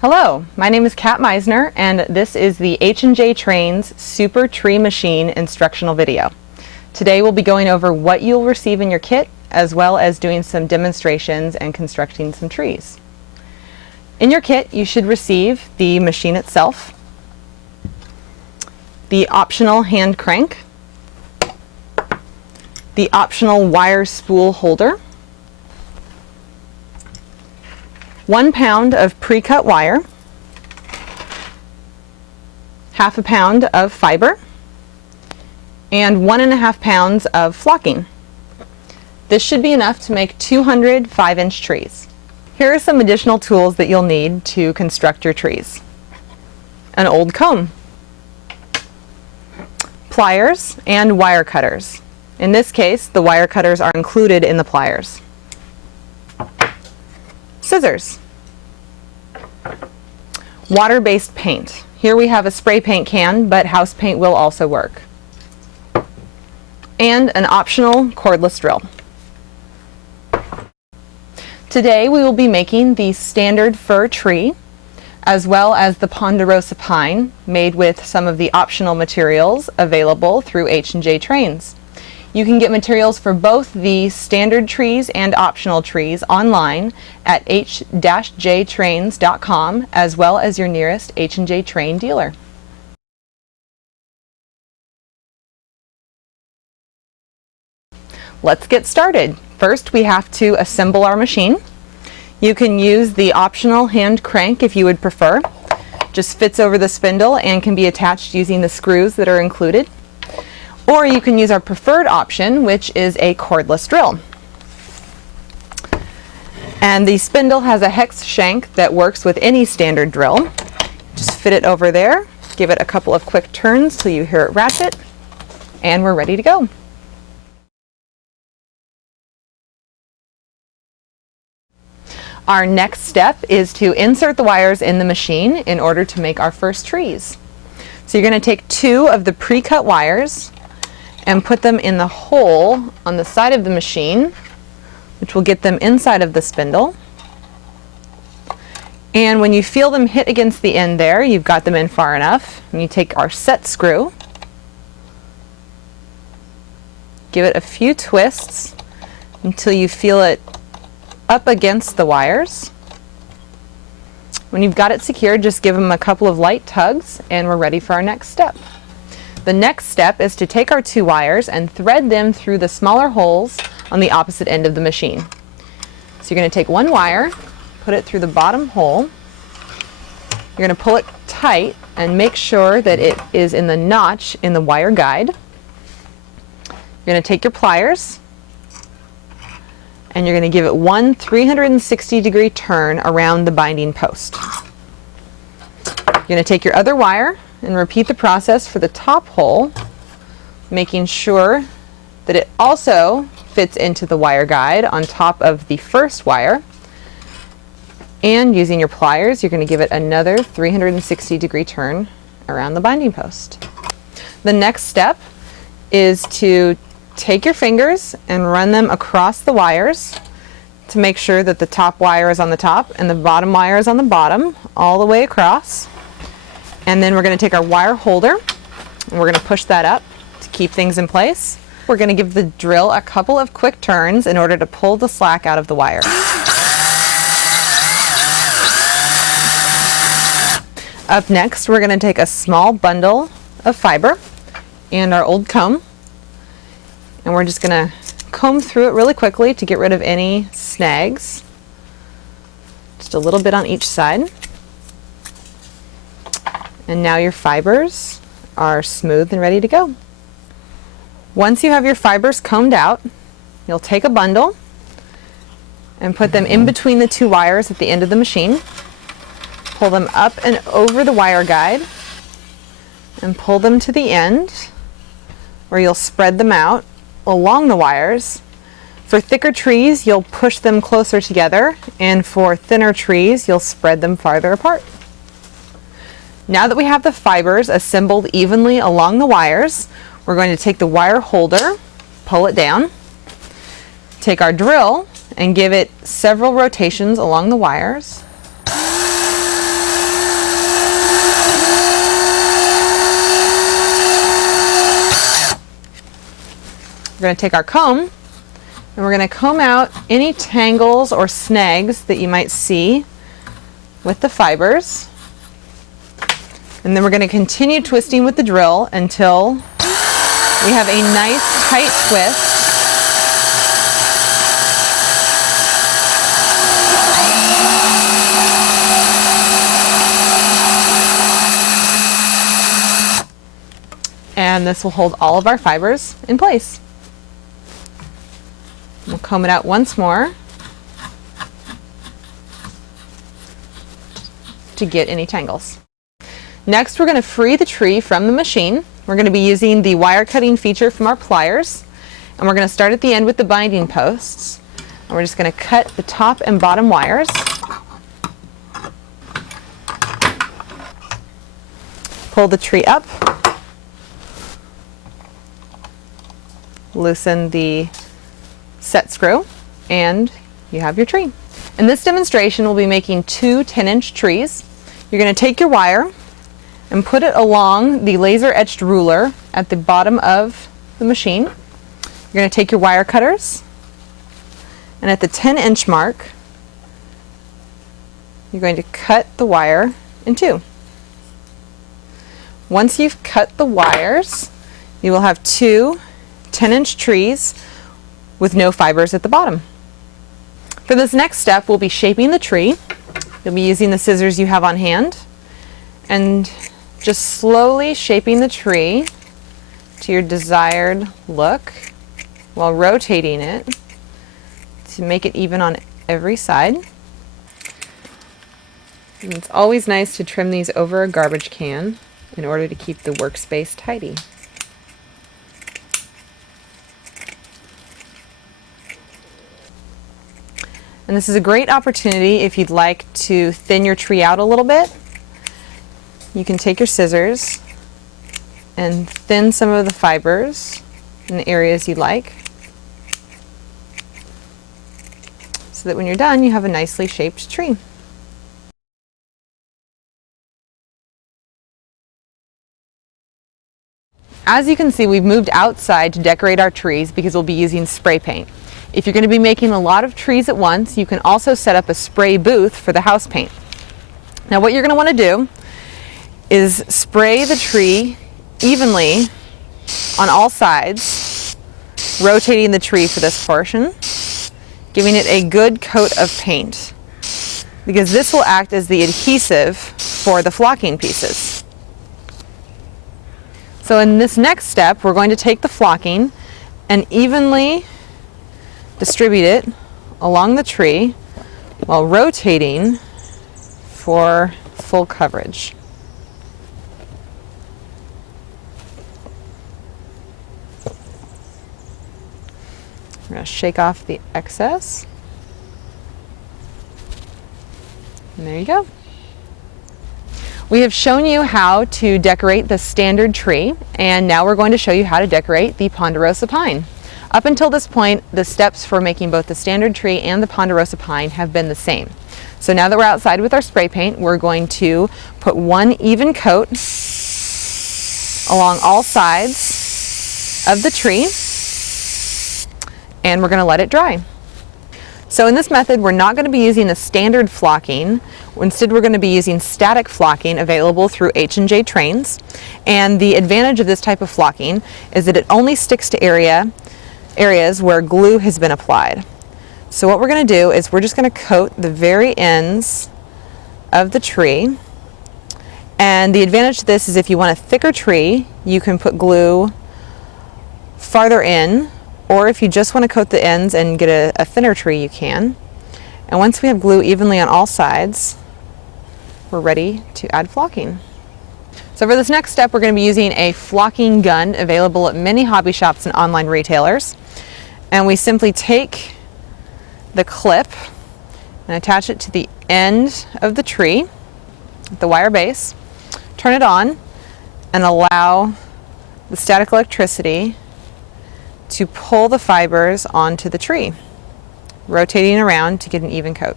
Hello, my name is Kat Meisner, and this is the H&J Trains Super Tree Machine instructional video. Today we'll be going over what you'll receive in your kit, as well as doing some demonstrations and constructing some trees. In your kit, you should receive the machine itself, the optional hand crank, the optional wire spool holder, 1 pound of pre-cut wire, half a pound of fiber, and 1.5 pounds of flocking. This should be enough to make 200 5-inch trees. Here are some additional tools that you'll need to construct your trees. An old comb, pliers, and wire cutters. In this case, the wire cutters are included in the pliers. Scissors. Water-based paint. Here we have a spray paint can, but house paint will also work. And an optional cordless drill. Today we will be making the standard fir tree, as well as the ponderosa pine, made with some of the optional materials available through H&J Trains. You can get materials for both the standard trees and optional trees online at h-jtrains.com, as well as your nearest H&J Train dealer. Let's get started. First, we have to assemble our machine. You can use the optional hand crank if you would prefer. Just fits over the spindle and can be attached using the screws that are included. Or you can use our preferred option, which is a cordless drill. And the spindle has a hex shank that works with any standard drill. Just fit it over there, give it a couple of quick turns till you hear it ratchet, and we're ready to go. Our next step is to insert the wires in the machine in order to make our first trees. So you're going to take 2 of the pre-cut wires and put them in the hole on the side of the machine, which will get them inside of the spindle. And when you feel them hit against the end there, you've got them in far enough. And you take our set screw, give it a few twists until you feel it up against the wires. When you've got it secured, just give them a couple of light tugs and we're ready for our next step. The next step is to take our 2 wires and thread them through the smaller holes on the opposite end of the machine. So you're going to take 1 wire, put it through the bottom hole. You're going to pull it tight and make sure that it is in the notch in the wire guide. You're going to take your pliers and you're going to give it 1 360-degree turn around the binding post. You're going to take your other wire and repeat the process for the top hole, making sure that it also fits into the wire guide on top of the first wire. And using your pliers, you're going to give it another 360-degree turn around the binding post. The next step is to take your fingers and run them across the wires to make sure that the top wire is on the top and the bottom wire is on the bottom, all the way across. And then we're going to take our wire holder and we're going to push that up to keep things in place. We're going to give the drill a couple of quick turns in order to pull the slack out of the wire. Up next, we're going to take a small bundle of fiber and our old comb, and we're just going to comb through it really quickly to get rid of any snags. Just a little bit on each side. And now your fibers are smooth and ready to go. Once you have your fibers combed out, you'll take a bundle and put them in between the 2 wires at the end of the machine. Pull them up and over the wire guide and pull them to the end, where you'll spread them out along the wires. For thicker trees, you'll push them closer together, and for thinner trees, you'll spread them farther apart. Now that we have the fibers assembled evenly along the wires, we're going to take the wire holder, pull it down, take our drill and give it several rotations along the wires. We're going to take our comb and we're going to comb out any tangles or snags that you might see with the fibers. And then we're going to continue twisting with the drill until we have a nice tight twist. And this will hold all of our fibers in place. We'll comb it out once more to get any tangles. Next, we're going to free the tree from the machine. We're going to be using the wire cutting feature from our pliers, and we're going to start at the end with the binding posts. And we're just going to cut the top and bottom wires. Pull the tree up. Loosen the set screw, and you have your tree. In this demonstration, we'll be making two 10-inch trees. You're going to take your wire and put it along the laser etched ruler at the bottom of the machine. You're going to take your wire cutters, and at the 10-inch mark, you're going to cut the wire in two. Once you've cut the wires, you will have two 10-inch trees with no fibers at the bottom. For this next step, we'll be shaping the tree. You'll be using the scissors you have on hand and just slowly shaping the tree to your desired look while rotating it to make it even on every side. And it's always nice to trim these over a garbage can in order to keep the workspace tidy. And this is a great opportunity if you'd like to thin your tree out a little bit. You can take your scissors and thin some of the fibers in the areas you like, so that when you're done, you have a nicely shaped tree. As you can see, we've moved outside to decorate our trees because we'll be using spray paint. If you're going to be making a lot of trees at once, you can also set up a spray booth for the house paint. Now what you're going to want to do is spray the tree evenly on all sides, rotating the tree for this portion, giving it a good coat of paint, because this will act as the adhesive for the flocking pieces. So in this next step, we're going to take the flocking and evenly distribute it along the tree while rotating for full coverage. We're going to shake off the excess. And there you go. We have shown you how to decorate the standard tree, and now we're going to show you how to decorate the ponderosa pine. Up until this point, the steps for making both the standard tree and the ponderosa pine have been the same. So now that we're outside with our spray paint, we're going to put one even coat along all sides of the tree, and we're going to let it dry. So in this method, we're not going to be using the standard flocking. Instead, we're going to be using static flocking available through H&J Trains. And the advantage of this type of flocking is that it only sticks to areas where glue has been applied. So what we're going to do is we're just going to coat the very ends of the tree. And the advantage to this is if you want a thicker tree, you can put glue farther in, or if you just want to coat the ends and get a thinner tree, you can. And once we have glue evenly on all sides, we're ready to add flocking. So for this next step, we're going to be using a flocking gun available at many hobby shops and online retailers. And we simply take the clip and attach it to the end of the tree, the wire base, turn it on, and allow the static electricity to pull the fibers onto the tree, rotating around to get an even coat.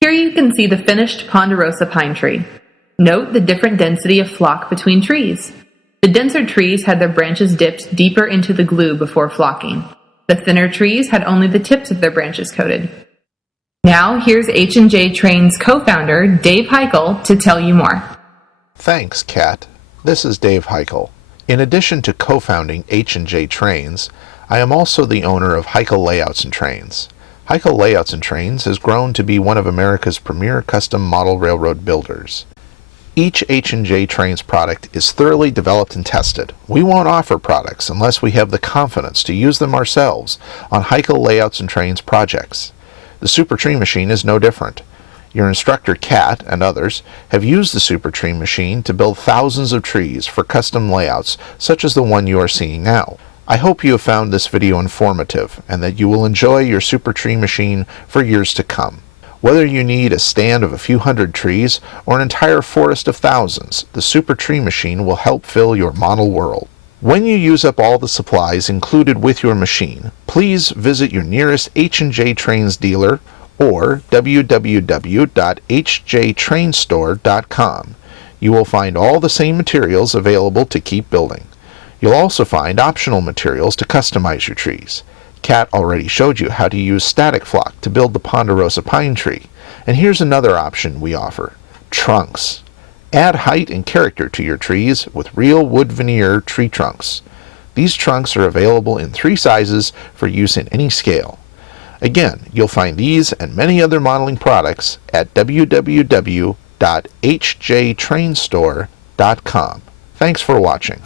Here you can see the finished ponderosa pine tree. Note the different density of flock between trees. The denser trees had their branches dipped deeper into the glue before flocking. The thinner trees had only the tips of their branches coated. Now, here's H&J Trains co-founder Dave Heichel to tell you more. Thanks, Kat. This is Dave Heichel. In addition to co-founding H&J Trains, I am also the owner of Heichel Layouts and Trains. Heichel Layouts and Trains has grown to be one of America's premier custom model railroad builders. Each H&J Trains product is thoroughly developed and tested. We won't offer products unless we have the confidence to use them ourselves on Heichel Layouts and Trains projects. The Super Tree Machine is no different. Your instructor Kat and others have used the Super Tree Machine to build thousands of trees for custom layouts such as the one you are seeing now. I hope you have found this video informative and that you will enjoy your Super Tree Machine for years to come. Whether you need a stand of a few hundred trees or an entire forest of thousands, the Super Tree Machine will help fill your model world. When you use up all the supplies included with your machine, please visit your nearest H&J Trains dealer or www.hjtrainstore.com. You will find all the same materials available to keep building. You'll also find optional materials to customize your trees. Kat already showed you how to use static flock to build the Ponderosa pine tree, and here's another option we offer: trunks. Add height and character to your trees with real wood veneer tree trunks. These trunks are available in 3 sizes for use in any scale. Again, you'll find these and many other modeling products at www.hjtrainstore.com. Thanks for watching.